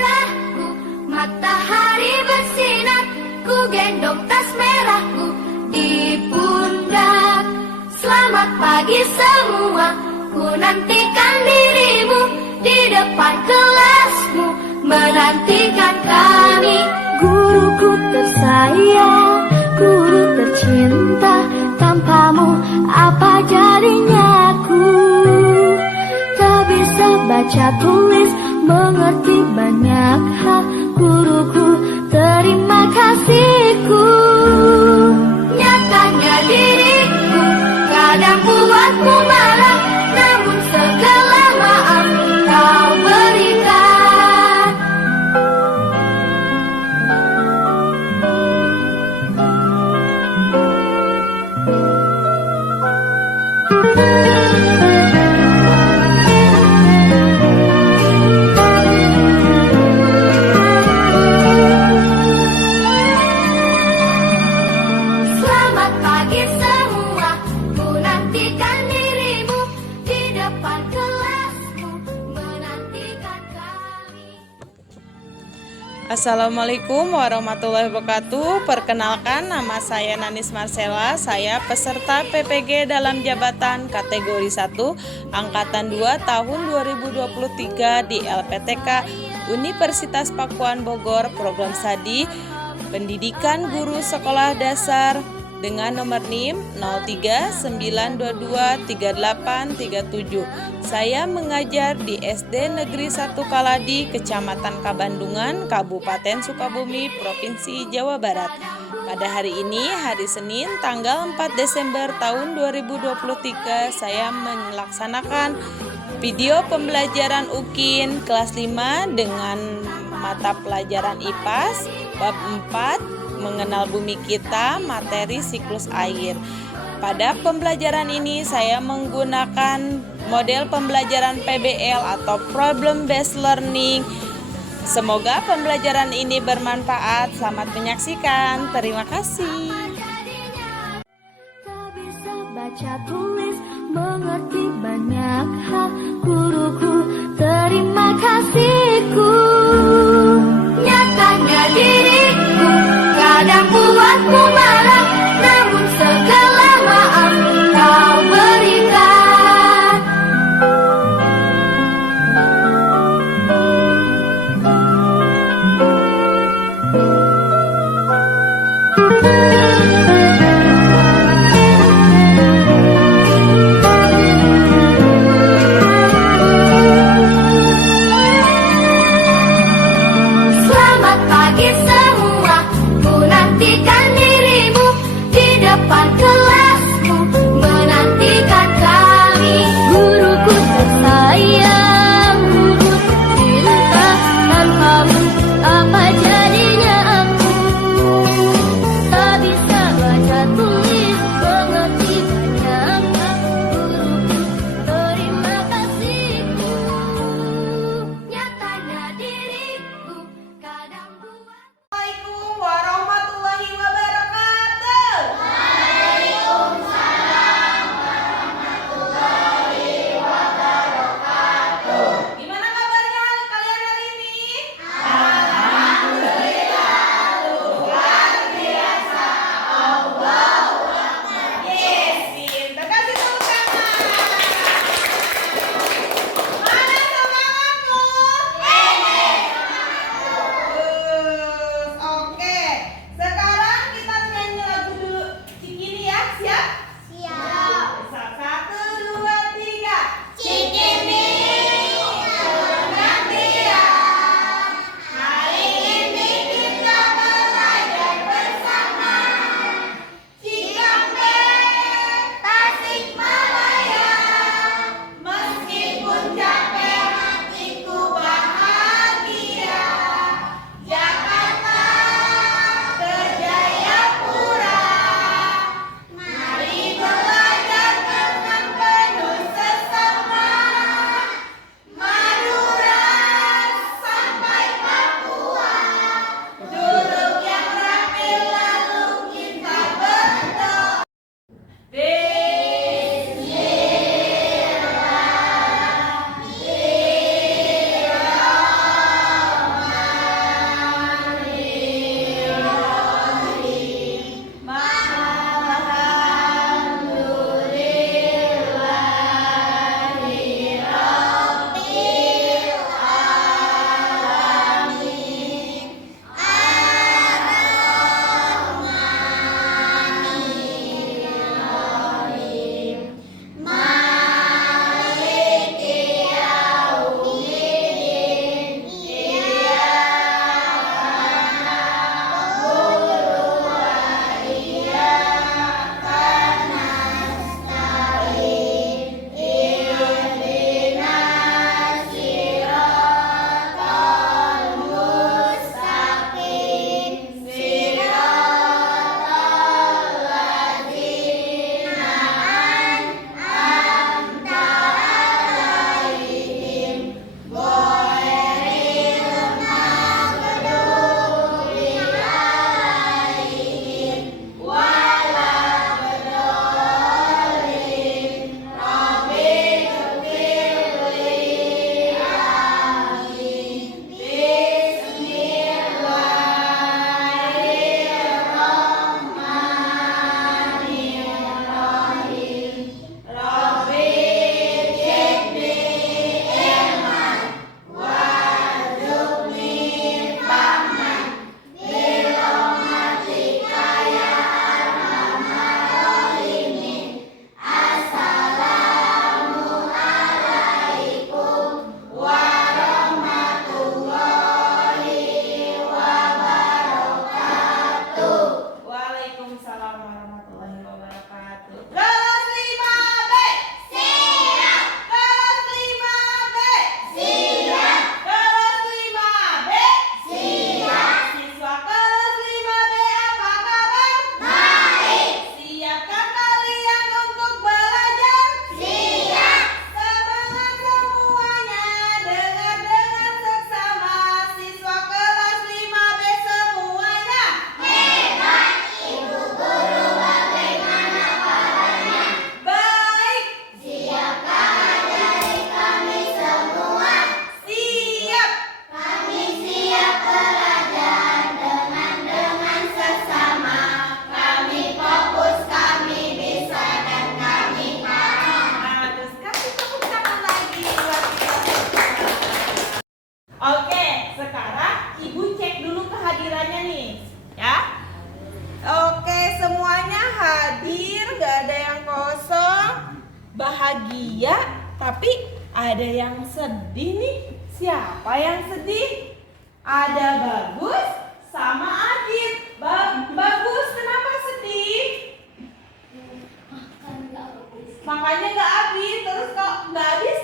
cerahku, matahari bersinar, ku gendong tas merahku di pundak. Selamat pagi semua, ku nantikan dirimu di depan kelasmu, menantikan kami. Guruku tersayang, guru tercinta, tanpamu apa jadinya aku? Tak bisa baca tulis, mengerti banyak hal. Guruku, terima kasihku. Nyatanya diriku kadang buatku marah, namun segala maaf kau berikan. Selamat pagi semua, ku nantikan dirimu di depan kelasmu, menantikan kami. Assalamualaikum warahmatullahi wabarakatuh. Perkenalkan, nama saya Nanis Marcella. Saya peserta PPG dalam jabatan kategori 1 Angkatan 2 tahun 2023 di LPTK Universitas Pakuan Bogor, program Studi Pendidikan Guru Sekolah Dasar dengan nomor NIM 0392238837. Saya mengajar di SD Negeri 1 Kaladi, Kecamatan Kabandungan, Kabupaten Sukabumi, Provinsi Jawa Barat. Pada hari ini, hari Senin, tanggal 4 Desember tahun 2023, saya melaksanakan video pembelajaran UKIN kelas 5 dengan mata pelajaran IPAS, bab 4, mengenal bumi kita, materi siklus air. Pada pembelajaran ini saya menggunakan model pembelajaran PBL atau Problem Based Learning. Semoga pembelajaran ini bermanfaat. Selamat menyaksikan. Terima kasih. Tak bisa baca tulis, mengerti banyak hal. Guruku, terima kasihku. Nyatanya diriku kadang buatku marah, namun segala maaf kau berikan. bahagia, tapi ada yang sedih nih. Siapa yang sedih? Ada Bagus sama Adit. Bagus, kenapa sedih? Makanya nggak habis. Terus kok nggak habis?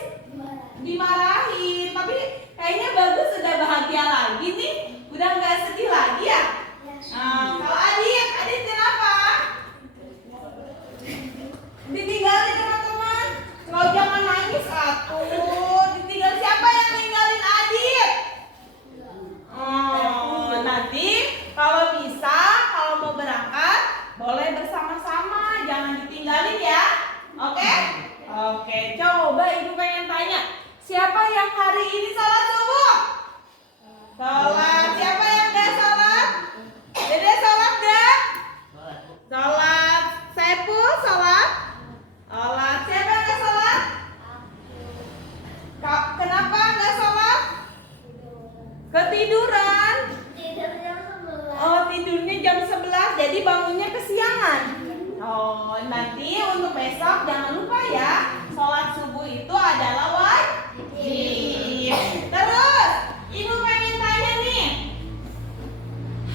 Dimarahin. Tapi kayaknya Bagus sudah bahagia lagi nih. Udah nggak sedih lagi ya? Kalau Adit kenapa? Ditinggalin teman-teman. Kalau jangan nangis atuh. Ditinggal siapa yang ninggalin Adit? Nanti kalau bisa, kalau mau berangkat boleh bersama-sama, jangan ditinggalin ya. Oke? Oke, coba ibu pengen tanya, siapa yang hari ini salat subuh? Salat. Siapa yang gak salat? Dede salat gak? Salat. Saiful salat? Salat. Siapa yang gak salat? Kenapa gak salat? Ketiduran. Oh, tidurnya jam 11, jadi bangunnya kesiangan. Oh, nanti untuk besok jangan lupa ya, sholat subuh itu adalah wajib. Terus, ibu pengen tanya nih,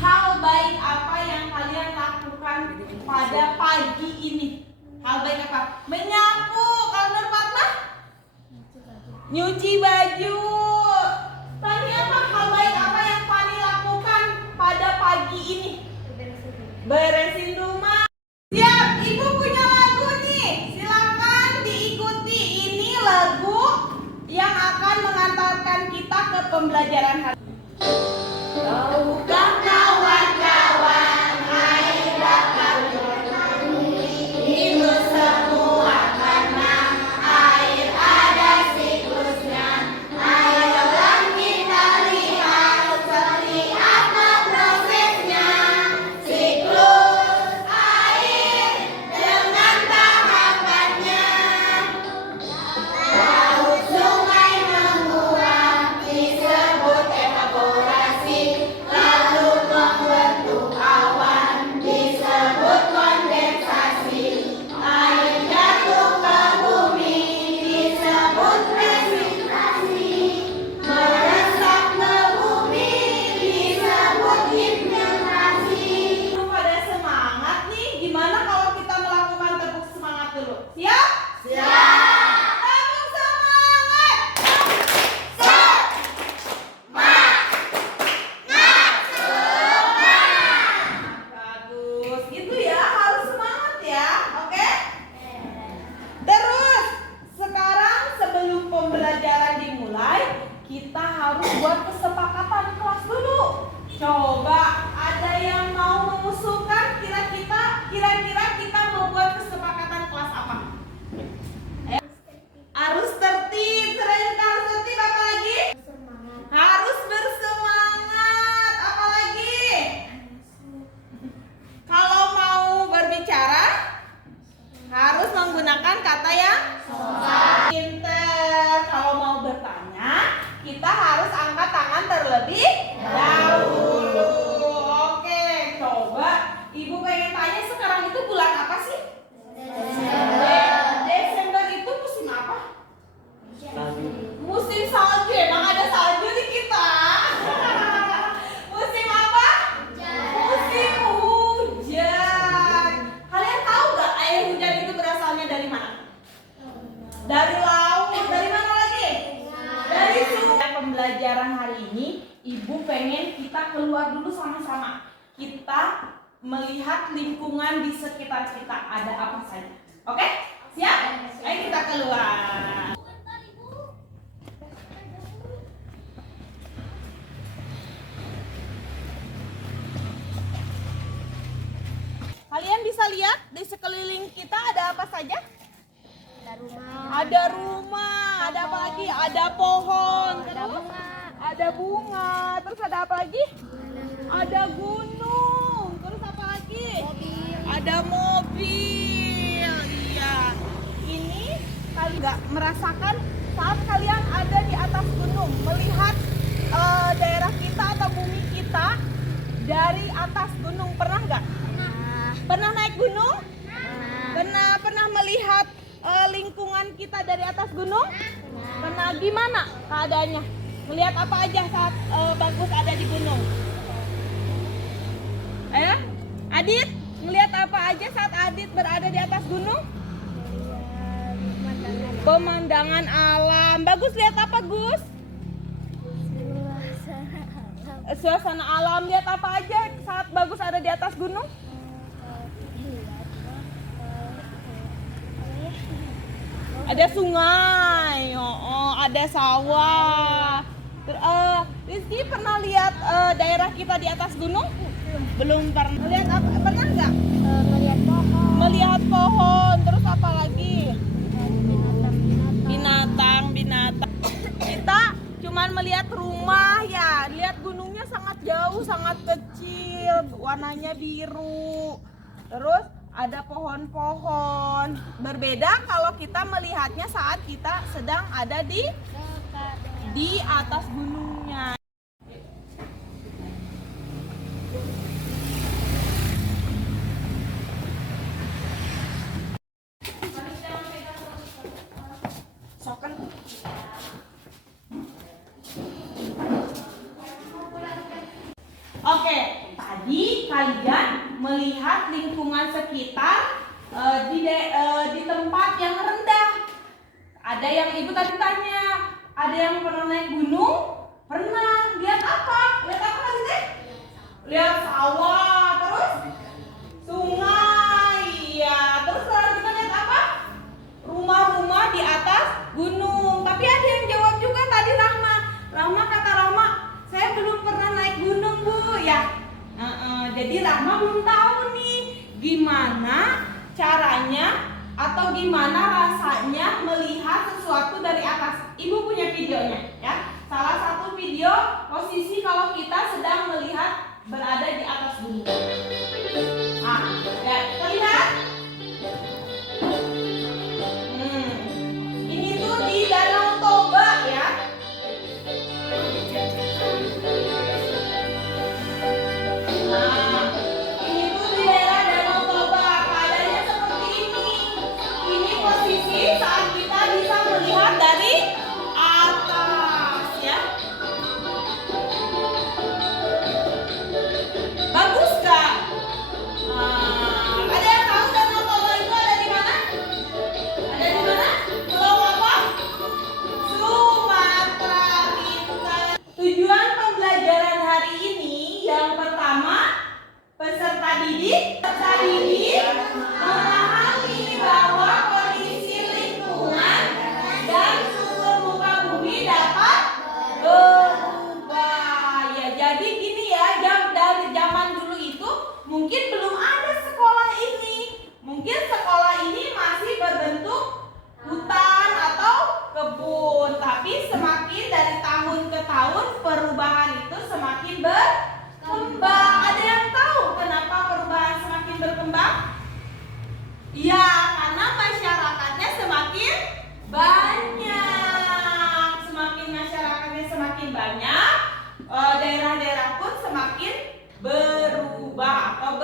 hal baik apa yang kalian lakukan pada pagi ini? Hal baik apa? Menyapu. Kalau Nur Fatma? Nyuci baju. Tadi apa hal baik apa yang Fani lakukan pada pagi ini? Beresin rumah. Siap, ibu punya lagu nih. Silakan diikuti. Ini lagu yang akan mengantarkan kita ke pembelajaran hari ini. Tahukah kawan-kawan, air dapat itu semua karena air ada siklusnya. Ayolah kita lihat seperti apa prosesnya. Siklus air dengan tahapannya. Laut sungai menguap disebut evaporasi, lalu membentuk awan disebut kondensasi. Air jatuh ke bumi disebut presipitassi, meresap ke bumi disebut infiltrasi. Pada semangat nih, gimana kalau kita melakukan tepuk semangat dulu? Siap? Siap. Tepuk semangat. Bagus, gitu ya, harus semangat ya, oke? Terus, sekarang sebelum pembelajaran dimulai, kita harus buat kesepakatan kelas dulu. Coba, ada yang mau mengusulkan kira-kira kita mau buat kesepakatan kelas apa? Harus tertib, selain harus tertib apa lagi? Harus bersemangat, apa lagi? Kalau mau berbicara harus menggunakan kata yang pinter. Kalau mau bertanya, kita harus angkat tangan terlebih dahulu. Oke, coba ibu pengen tanya, sekarang itu bulan apa sih? Desember itu musim apa? Musim salju. Emang ada salju di kita? Musim apa? Musim hujan. Kalian tahu gak air hujan itu berasalnya dari mana? Dari laut. Dari mana lagi? Dari sungai. Pembelajaran hari ini, ibu pengen kita keluar dulu sama-sama. Kita melihat lingkungan di sekitar kita ada apa saja. Oke? Siap? Ayo kita keluar. Kalian bisa lihat di sekeliling kita ada apa saja? Ada rumah, ada apa lagi? Ada pohon, ada bunga, terus ada apa lagi? Ada gunung, terus apa lagi? Ada mobil. Iya. Ini kalian nggak merasakan saat kalian ada di atas gunung, melihat daerah kita atau bumi kita dari atas gunung, pernah nggak? Pernah naik gunung? Pernah melihat lingkungan Gimana keadaannya? Melihat apa aja saat Bagus ada di gunung? Ayo, Adit, melihat apa aja saat Adit berada di atas gunung? Pemandangan alam. Bagus lihat apa, Gus? Suasana alam. Lihat apa aja saat Bagus ada di atas gunung? Ada sungai, ada sawah. Rizky pernah lihat daerah kita di atas gunung? Belum pernah. Lihat apa? Pernah nggak? Melihat pohon. Melihat pohon. Terus apa lagi? Binatang. Binatang. Kita cuman melihat rumah ya. Lihat gunungnya sangat jauh, sangat kecil, warnanya biru. Terus ada pohon-pohon. Berbeda kalau kita melihatnya saat kita sedang ada di atas gunungnya. Oke, tadi kalian melihat lingkungan sekitar di tempat yang rendah. Ada yang ibu tadi tanya, ada yang pernah naik gunung? Pernah. Lihat apa? Lihat apa tadi teh? Lihat sawah, terus sungai, ya. Terus selanjutnya lihat apa? Rumah-rumah di atas gunung. Tapi ada yang jawab juga tadi Rahma. Kata Rahma, saya belum pernah naik gunung, Bu. Ya. Jadi Rahma belum tahu nih gimana caranya atau gimana rasanya melihat sesuatu dari atas. Ibu punya videonya, ya. Salah satu video posisi kalau kita sedang melihat berada di atas gunung. Ya, terlihat? Ini tuh di Danau Toba, ya. Ini tuh di daerah Danau Toba. Keadaannya seperti ini. Ini posisi saat kita bisa melihat dari atas, ya. Bagus gak? Ada yang tahu Danau Toba itu ada di mana? Ada di mana? Pulau apa? Sumatera Utara. Tujuan pembelajaran hari ini yang pertama, peserta didik memahami bahwa kondisi lingkungan dan suhu muka bumi dapat berubah. Ya, jadi gini ya, dari zaman dulu itu mungkin belum ada sekolah ini. Mungkin sekolah ini masih berbentuk hutan atau kebun. Tapi semakin dari tahun ke tahun perubahan itu semakin berkembang. Ada yang tahu kenapa perubahan semakin berkembang? Ya, karena masyarakatnya semakin banyak. Semakin masyarakatnya semakin banyak, daerah-daerah pun semakin berubah atau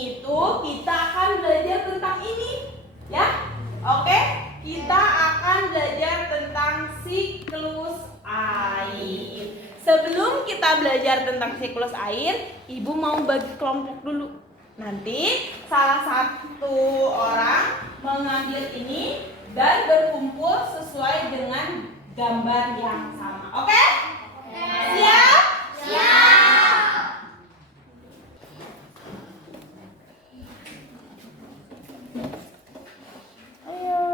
ini itu kita akan belajar tentang ini, ya. Oke, kita akan belajar tentang siklus air. Sebelum kita belajar tentang siklus air, Ibu mau bagi kelompok dulu. Nanti salah satu orang mengambil ini dan berkumpul sesuai dengan gambar yang sama. Oke? Siap? Siap. Ayo.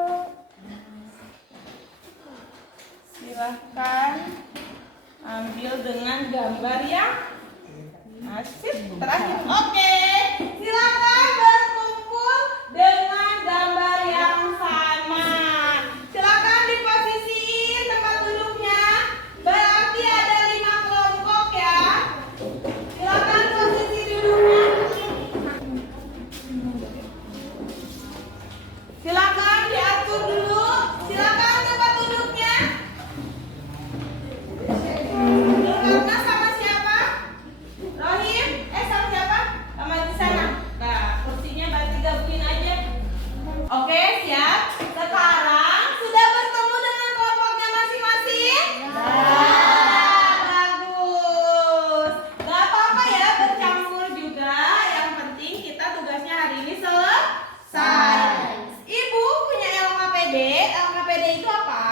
Silahkan ambil dengan gambar yang asik. Terakhir. Oke. Silakan berkumpul dengan gambar yang sama. Silakan di posisi tempat duduknya. Berarti ada 5 kelompok ya. Silakan posisi duduknya. Silakan diatur dulu. Silakan tempat duduknya. Duduknya sama siapa? Rohim? Sama siapa? Sama di sana. Nah, kursinya berarti gabungin aja. Oke, siap. Sekarang sudah bertemu dengan kelompoknya masing-masing? Bagus. Gak apa-apa ya bercampur juga. Yang penting kita tugasnya hari ini selesai. Ibu punya LKPD. LKPD itu apa?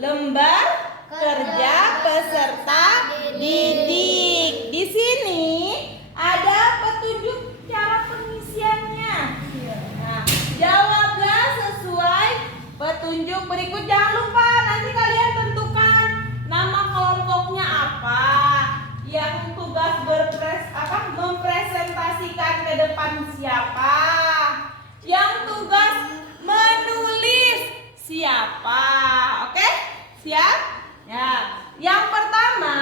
Lembar kerja peserta didik. Di sini ada petunjuk cara pengisiannya. Nah, jawablah sesuai petunjuk berikut. Jangan lupa nanti kalian tentukan nama kelompoknya apa. Yang tugas mempresentasikan ke depan siapa. Yang tugas menulis siapa. Oke? Siap? Ya. Yang pertama,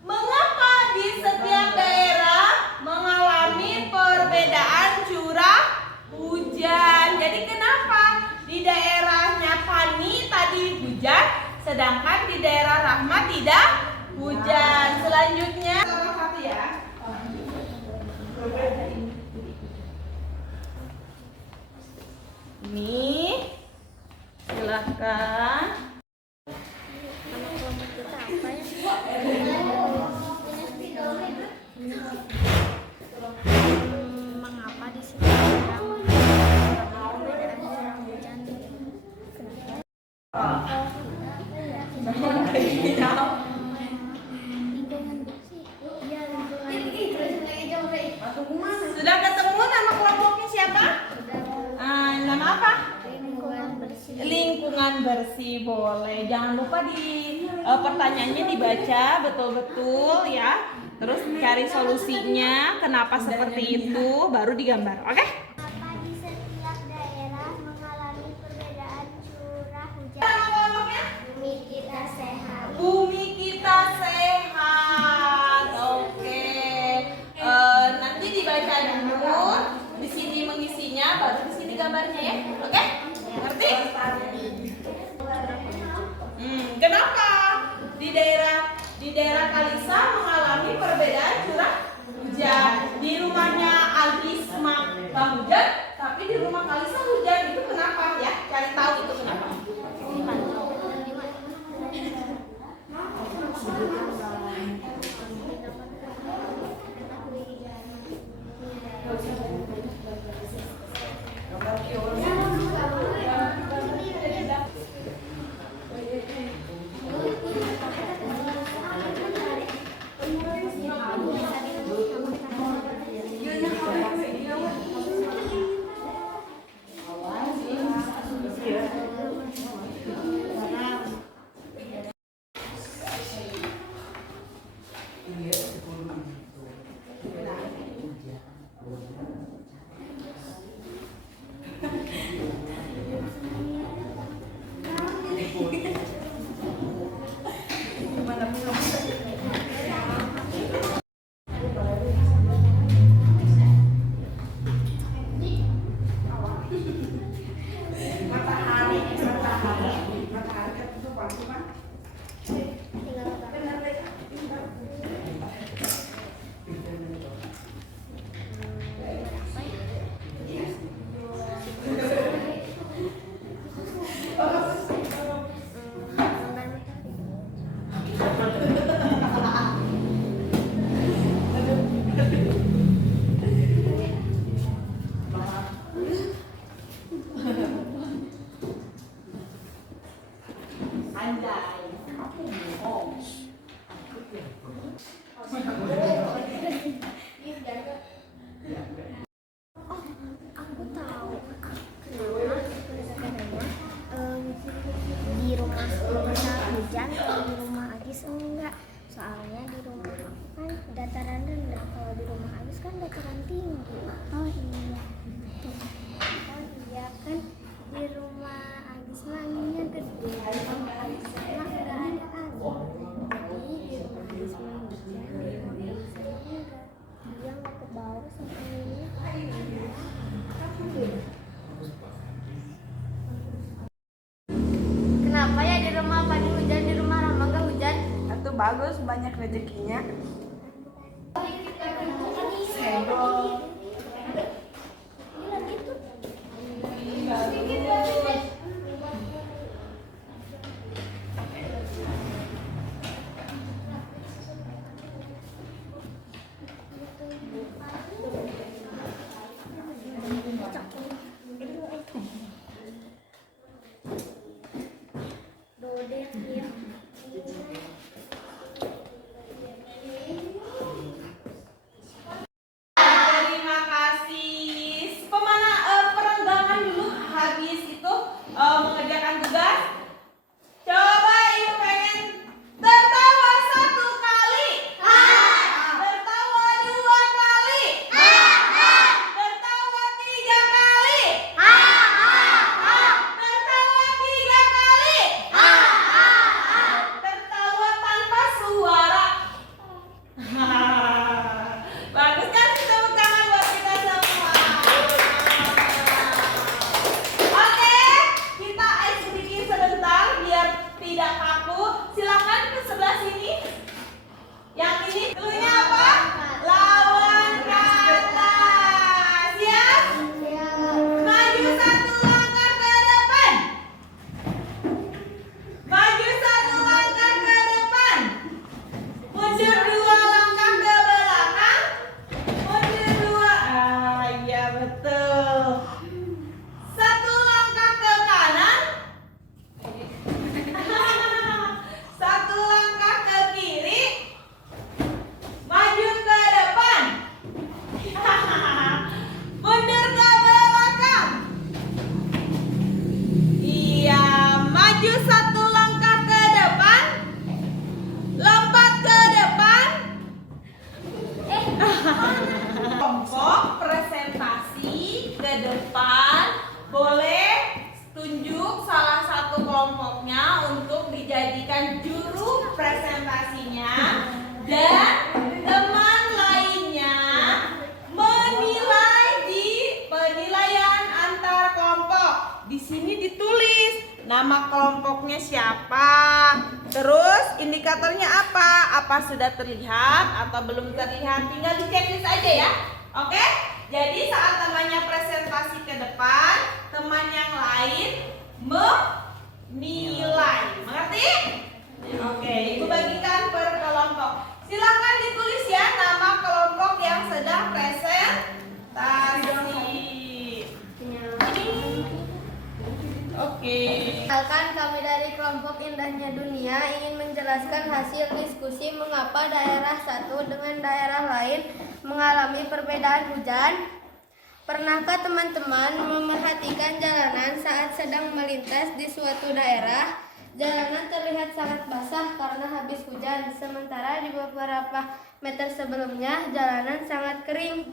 mengapa di setiap daerah mengalami perbedaan curah hujan? Jadi kenapa di daerahnya Fani tadi hujan, sedangkan di daerah Rahma tidak hujan? Selanjutnya, salah satu ya. Ini, silahkan. Mengapa di sini perbedaan curah hujan? Sudah ketemu nama kelompoknya siapa? Nama apa? Lingkungan bersih. Boleh. Jangan lupa di pertanyaannya dibaca betul-betul ya. Terus cari solusinya, kenapa seperti itu, baru digambar. Oke? Mengapa di setiap daerah mengalami perbedaan curah hujan? Nama kelompoknya? Bumi kita sehat. Bumi kita sehat. Oke. Nanti dibaca dulu. Di sini mengisinya, baru di sini gambarnya ya. Oke? Ngerti? Kenapa di daerah Kalisa mengalami perbedaan curah hujan? Di rumahnya Alisma nggak hujan, tapi di rumah Kalisa hujan. Itu kenapa ya? Cari tahu itu kenapa. bagus, banyak rezekinya. Senggol. Terima kasih. Pemana perenggangan dulu habis itu mengerjakan tugas. Coba ibu pengen tertawa 1 kali. Tertawa 2 kali. Tertawa 3 kali. Tertawa 3 kali. Tertawa tanpa suara. Bagus kan, tepuk tangan buat kita semua. Oke, kita ice breaking sebentar biar tidak kaku. Silakan ke sebelah sini. Yang ini dulunya apa? Lawan kata. Siap? Maju 1 langkah ke depan. Maju 1 langkah ke depan. Mundur 2 langkah ke belakang. Mundur 2. Iya betul. 1 langkah ke kanan. 1 langkah ke kiri. Maju ke depan. Mundur ke belakang. Iya, maju 1 langkah ke depan. Lompat ke depan. Kelompok presentasi ke depan. Boleh tunjuk salah satu kelompoknya untuk dijadikan juru presentasinya. Dan teman lainnya menilai di penilaian antar kelompok. Di sini ditulis nama kelompoknya siapa. Terus indikatornya apa? Apa sudah terlihat atau belum terlihat? Tinggal di checklist aja ya. Oke? Jadi saat temannya presentasi ke depan, teman yang lain menilai. Mengerti? Oke, Ibu bagikan per kelompok. Silakan ditulis ya nama kelompok yang sedang presentasi. Oke. Misalkan kami dari kelompok Indahnya Dunia ingin menjelaskan hasil diskusi mengapa daerah satu dengan daerah lain mengalami perbedaan hujan. Pernahkah teman-teman memerhatikan jalanan saat sedang melintas di suatu daerah? Jalanan terlihat sangat basah karena habis hujan, sementara di beberapa meter sebelumnya jalanan sangat kering.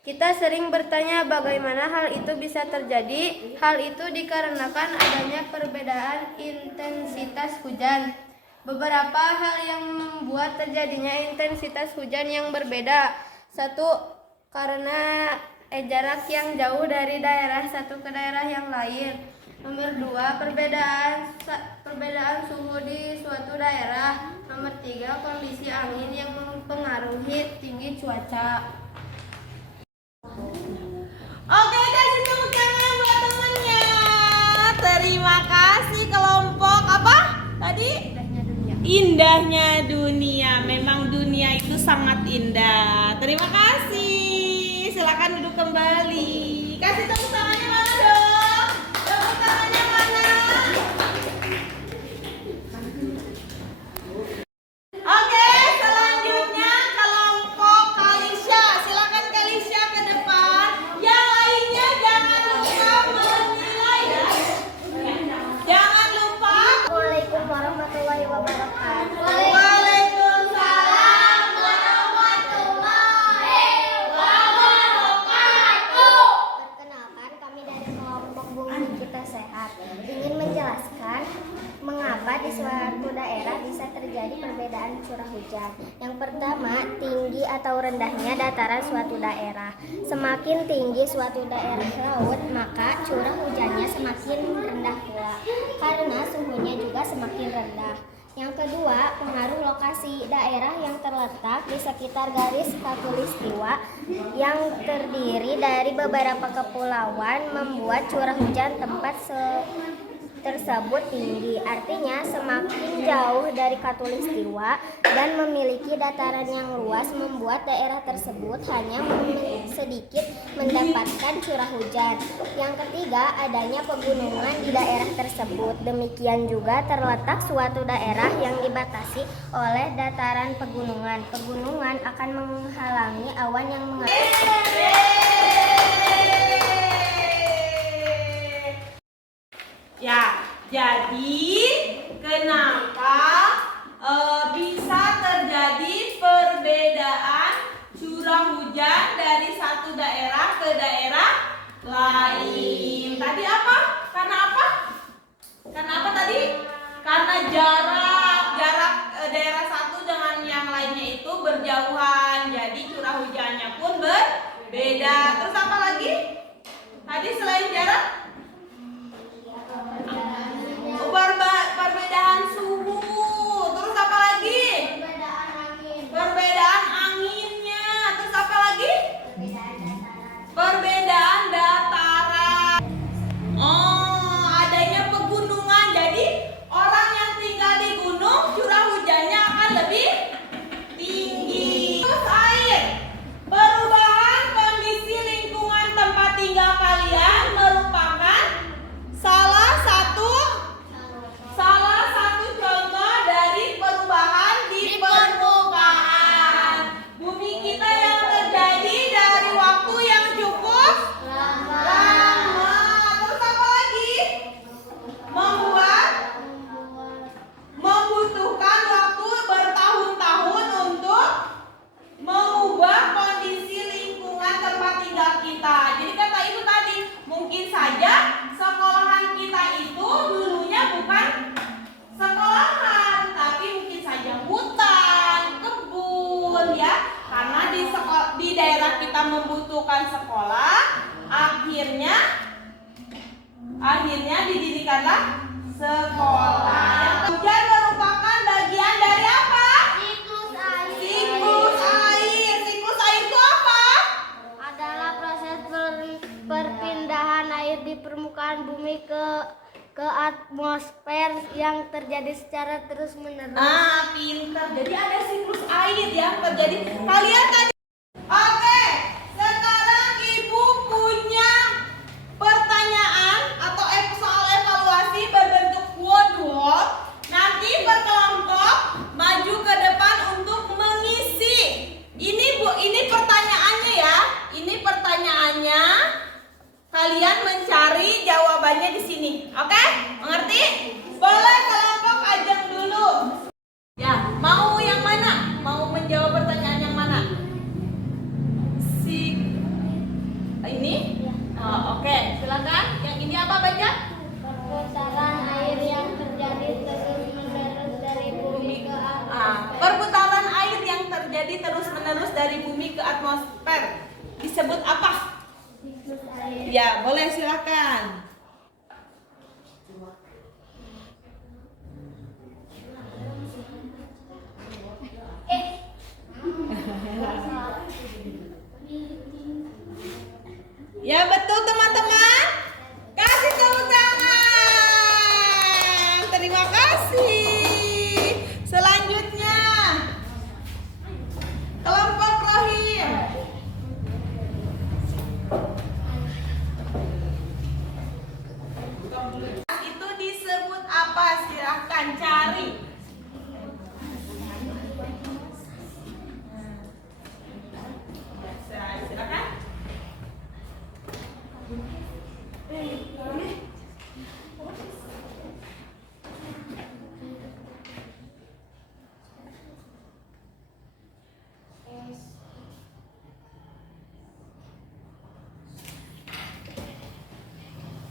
Kita sering bertanya bagaimana hal itu bisa terjadi. Hal itu dikarenakan adanya perbedaan intensitas hujan. Beberapa hal yang membuat terjadinya intensitas hujan yang berbeda. 1. Karena jarak yang jauh dari daerah satu ke daerah yang lain. Nomor 2, perbedaan suhu di suatu daerah. Nomor 3, kondisi angin yang mempengaruhi tinggi cuaca. Oke, kasih tepuk tangan buat temennya. Terima kasih kelompok apa tadi? Indahnya Dunia. Indahnya dunia. Memang dunia itu sangat indah. Terima kasih. Silakan duduk kembali. Kasih tepuk tangannya mana dong? Tepuk tangannya mana? Oke, selanjutnya kelompok Kalisha. Silakan Kalisha ke depan. Yang lainnya jangan lupa menilai ya. Jangan lupa. Assalamualaikum warahmatullahi wabarakatuh. Waalaikumsalam warahmatullahi wabarakatuh. Perkenalkan, kami dari kelompok Bumi Kita Sehat ingin menjelaskan mengapa di suatu daerah bisa terjadi perbedaan curah hujan. Yang pertama, tinggi atau rendahnya dataran suatu daerah. Semakin tinggi suatu daerah laut, maka curah hujannya semakin rendah pula, karena suhunya juga semakin rendah. Yang kedua, pengaruh lokasi daerah yang terletak di sekitar garis khatulistiwa yang terdiri dari beberapa kepulauan membuat curah hujan tempat tersebut tinggi. Artinya, semakin jauh dari khatulistiwa dan memiliki dataran yang luas membuat daerah tersebut hanya sedikit mendapatkan curah hujan. Yang ketiga, adanya pegunungan di daerah tersebut. Demikian juga terletak suatu daerah yang dibatasi oleh dataran pegunungan. Pegunungan akan menghalangi awan yang Ya, jadi kenapa bisa terjadi perbedaan curah hujan dari satu daerah ke daerah lain? Tadi apa? Karena apa? Karena apa tadi? Karena jarak daerah satu dengan yang lainnya itu berjauhan. Jadi curah hujannya pun berbeda. Terus apa lagi? Tadi selain jarak? Perbedaan suhu. Terus apa lagi? Perbedaan anginnya. Terus apa lagi? Perbedaan dataran. Oh, adanya pegunungan. Jadi orang yang tinggal di gunung curah hujannya akan lebih tinggi. Terus air. Perubahan kondisi lingkungan tempat tinggal kalian merupakan salah satu contoh dari perubahan di permukaan bumi kita yang terjadi dari waktu yang cukup lama. Terus apa lagi? Membutuhkan waktu bertahun-tahun untuk mengubah kondisi lingkungan tempat tinggal kita. Jadi kata ibu tadi, mungkin saja sekolahan kita itu dulunya bukan sekolahan, tapi mungkin saja hutan, kebun, ya. Karena di daerah kita membutuhkan sekolah, akhirnya didirikanlah sekolah. Hujan merupakan bagian dari apa? Siklus air. Siklus air itu apa? Adalah proses perpindahan air di permukaan bumi ke atmosfer yang terjadi secara terus-menerus. Pintar. Jadi ada siklus air yang terjadi. Kalian tadi. Oke, sekarang ibu punya pertanyaan atau soal evaluasi berbentuk word. Nanti berkelompok maju ke depan untuk mengisi. Ini pertanyaannya ya. Ini pertanyaannya. Kalian mencari jawabannya di sini. Oke? Mengerti? Boleh kelompok ajak dulu. Ya, mau yang mana? Mau menjawab pertanyaan yang mana? Ini? Oke, silakan. Yang ini apa baca? Perputaran air yang terjadi terus-menerus dari bumi ke atmosfer. Perputaran air yang terjadi terus-menerus dari bumi ke atmosfer disebut apa? Ya, boleh silakan. Ya betul teman-teman. Kasih tepuk tangan. Terima kasih. Selanjutnya kelompok Rohim. Itu disebut apa? Silahkan cari. Silakan.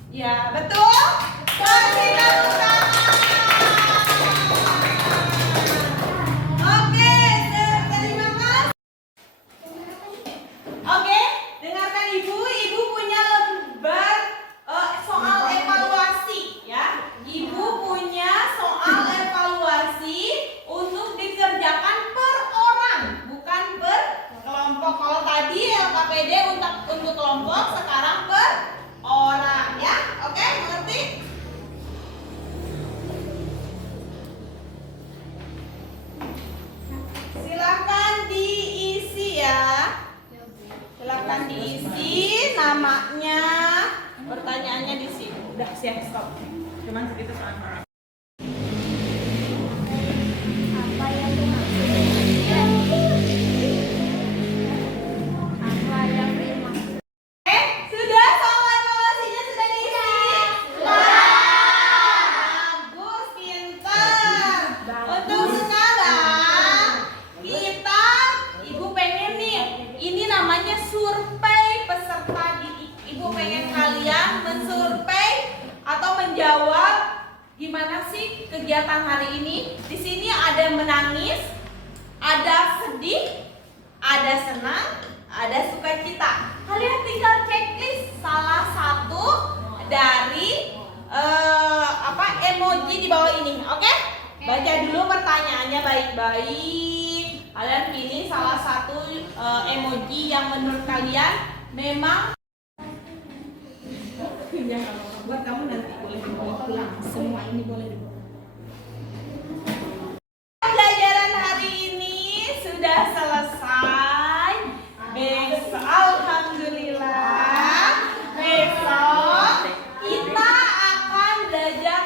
Ya, betul. Kasih tepuk tangan. Oke, terima kasih. Oke, dengarkan ibu. Ibu punya lembar soal evaluasi, ya. Ibu punya soal evaluasi Pertanyaannya di sini. Udah siap stop. Cuman segitu soalnya. Apa yang dimaksud? Apa yang dimaksud? Sudah sama evaluasinya sudah diisi? Bagus, pintar. Untuk sekarang kita, Ibu pengen nih, ini namanya survei peserta didik. Ibu pengen kalian mensurvei atau menjawab gimana sih kegiatan hari ini. Di sini ada menangis, ada sedih, ada senang, ada sukacita. Kalian tinggal checklist salah satu dari emoji di bawah ini, oke? Baca dulu pertanyaannya baik-baik. Kalian pilih salah satu emoji yang menurut kalian memang buat kamu nanti boleh pulang. Semua ini boleh dibawa. Pelajaran hari ini sudah selesai. Besok, alhamdulillah. Besok kita akan belajar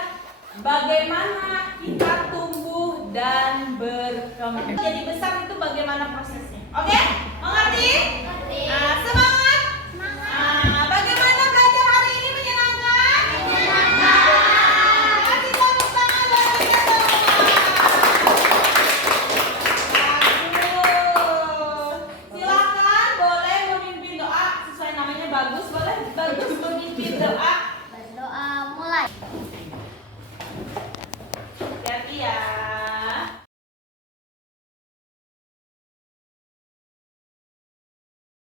bagaimana kita tumbuh dan berkembang. Jadi besar itu bagaimana prosesnya. Oke? Mengerti? Nah, semangat. Nah, bagaimana belajar hari ini menyenangkan? Kasih tepuk tangan buat kita semua. Bagus. Silakan boleh memimpin doa sesuai namanya bagus, boleh bagus memimpin doa.